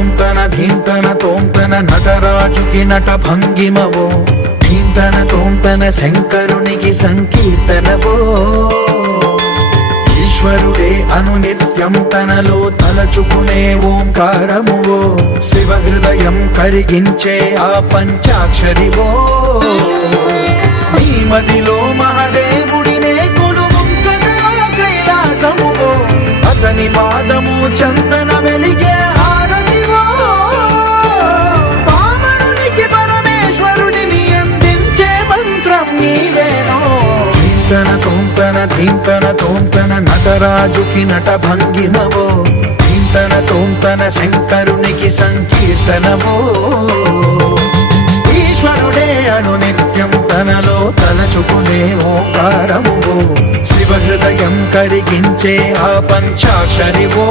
తోంతన ధీంతన తోంతన నటరాజుకి నట భంగిమవో, ధీంతన తోంతన శంకరునికి సంకీర్తనవో. ఈశ్వరుడే అనునిత్యం తనలో తలచుకునే ఓంకారమువో, శివ హృదయం కరిగించే ఆ పంచాక్షరివో. నీ మదిలో మహాదేవుడినే కొలువుంకనా కైలాసమువో, అతని పాదము చందన వెలిగే హారతివో. పామరునికి పరమేశ్వరుడిని అందించే మంత్రం నీవేనో. ధీంతన తోంతన ధీంతన తోంతన నటరాజుకి నట భంగిమవో, ధీంతన తోంతన శంకరునికి సంకీర్తనవో. ఈశ్వరుడే అనునిత్యం తనలో తలచుకునే ఓంకారమువో, శివ హృదయం కరిగించే ఆ పంచాక్షరివో.